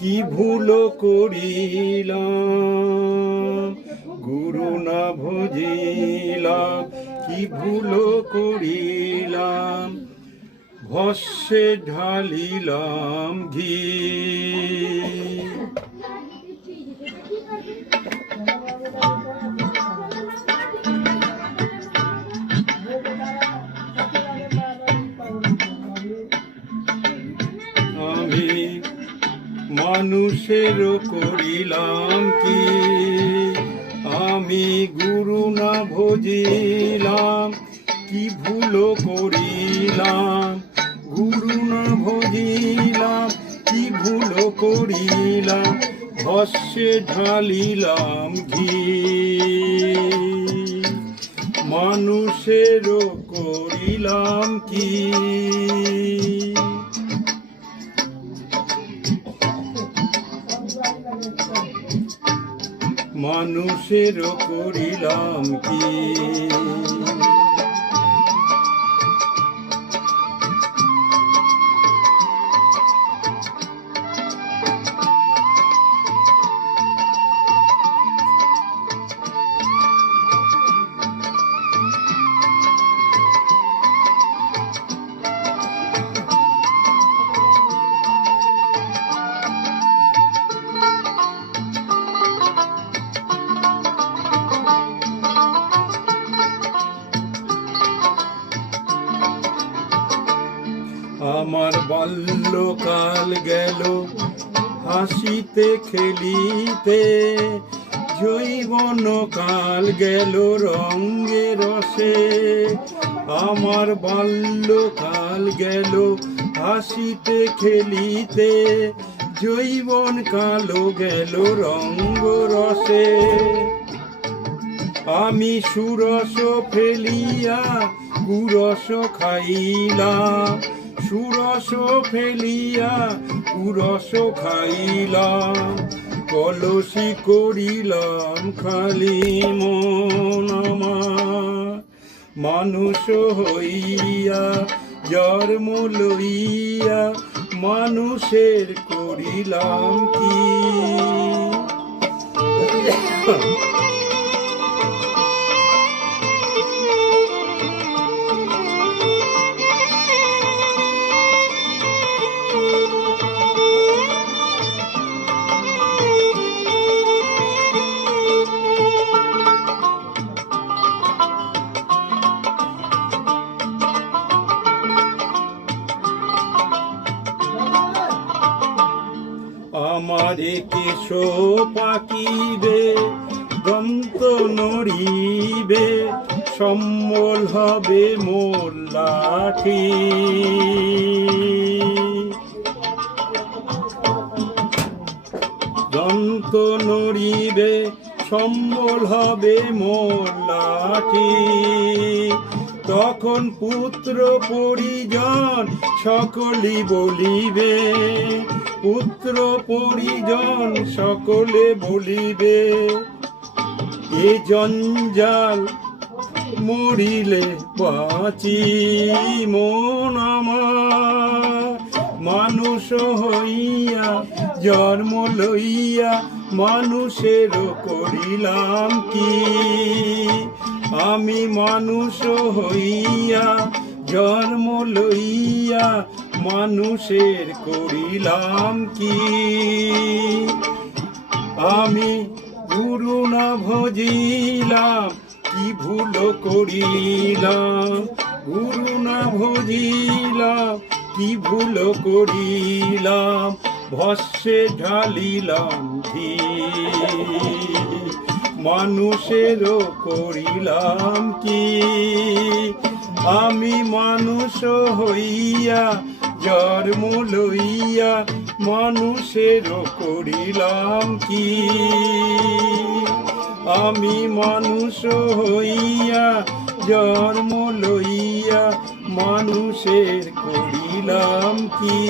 কি ভুল করিলাম, গুরু না ভজিলাম, কি ভুল করিলাম, ভস্মে ঢালিলাম ঘি। আমি মানুষের করিলাম কি, আমি গুরু না ভজিলাম, কি ভুল করিলাম, গুরু না ভজিলাম, কি ভুল করিলাম, ভস্মে ঢালিলাম ঘি। মানুষের করিলাম কি, মানুষের করিলাম কি। আমার বাল্যকাল গেল হাসিতে খেলিতে, যৌবন কাল গেল রঙে রসে। আমার বাল্যকাল গেল হাসিতে খেলিতে, যৌবন কাল গেল রঙ্গ রসে। আমি সুরস ফেলিয়া কুরস খাইলাম, সুরস ফেলিয়া কুরস খাইলাম, কলসি করিলাম খালি মন আমার। মানুষ হইয়া জন্ম লইয়া, মানুষের করিলাম কি। আমারে কেশ পাকিবে, দন্ত নড়িবে, সম্বল হবে মোর লাঠি। দন্ত নড়িবে, সম্বল হবে মোর লাঠি। তখন পুত্র পরিজন সকলে বলিবে, পুত্র পরিজন সকলে বলিবে, এ জঞ্জাল মরিলে বাঁচি মন আমার। মানুষ হইয়া জন্ম লইয়া, মানুষের করিলাম কি। আমি মানুষ হইয়া জন্ম লইয়া, মানুষের করিলাম কি। আমি গুরু না ভজিলাম, কি ভুল করিলাম, গুরু না ভজিলাম, কি ভুল করিলাম, ভস্মে ঢালিলাম ঘি। মানুষের করিলাম কি। আমি মানুষ হইয়া জন্ম লইয়া, মানুষের করিলাম কি। আমি মানুষ হইয়া জন্ম লইয়া, মানুষের করিলাম কি।